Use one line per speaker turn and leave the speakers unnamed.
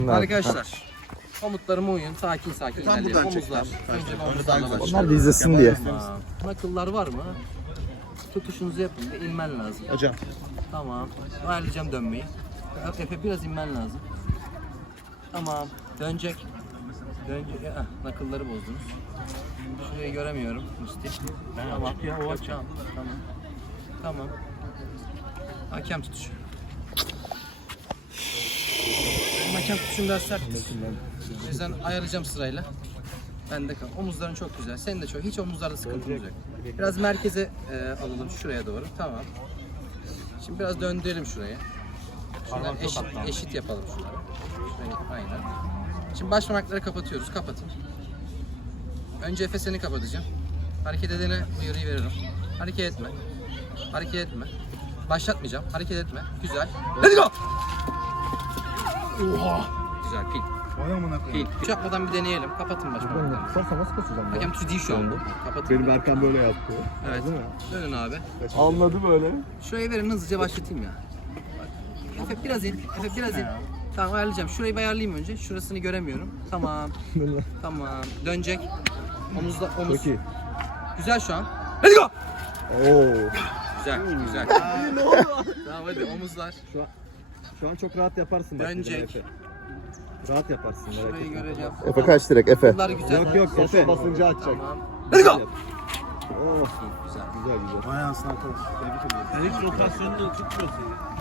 Arkadaşlar komutlarıma uyun, sakin sakin ilerleyin. Omuzlar. Önce omuzlarla başlayalım.
Onlar dizlesin diye.
Nakıllar var mı? Tutuşunuzu yapın. Bir inmen lazım.
Hocam.
Tamam. Ayarlayacağım dönmeyi. Efe biraz inmen lazım. Tamam. Dönecek. Dönecek. Nakılları bozdunuz. Şurayı göremiyorum. Musti. Tamam. Yapacağım. Tamam. Tamam. Hakem tutuşu. Hakem tutuşum biraz sert. O yüzden ayarlayacağım sırayla. Ben de kal. Omuzların çok güzel. Senin de çok. Hiç omuzlarda sıkıntımız yok. Biraz merkeze alalım. Şuraya doğru. Tamam. Şimdi biraz döndürelim şuraya. Şuradan eşit yapalım şunları. Şurayı aynen. Şimdi baş parmakları kapatıyoruz. Kapatın. Önce Efes'ini kapatacağım. Hareket edene uyarıyı veririm. Hareket etme. Hareket etme. Başlatmayacağım. Hareket etme. Güzel. Let's go! Oha! Güzel. Pil. Pil. Hiç yapmadan bir deneyelim. Kapatın baş parmaklarını.
Sen nasıl kaçacağım?
Hakem tuşu değil şu an bu. Kapatın.
Benim Erkan böyle yaptı.
Evet. Dönün abi.
Anladı böyle.
Şurayı verin hızlıca başlatayım ya. Bak. Efe biraz in. Efe biraz in. Tamam ayarlayacağım. Şurayı bir ayarlayayım önce. Şurasını göremiyorum. Tamam. Tamam. Dönecek. Omuzla omuz.
Çok iyi.
Güzel şu an. Let's go.
Oo.
Güzel. Güzel. Tamam hadi omuzlar.
Şu an çok rahat yaparsın. Bak,
Dönecek.
Efe. Rahat yaparsın. Merak
Şurayı
etme.
göreceğim.
Efe kaç direkt Efe?
Bunlar güzel.
Yok Efe. Basınca atacak.
Tamam.
Let's go. Oh.
Güzel.
Güzel.
Vay anasını arkadaş. Tebrik ediyorum.
Sen hiç rotasyonda tutmuyorsun ya.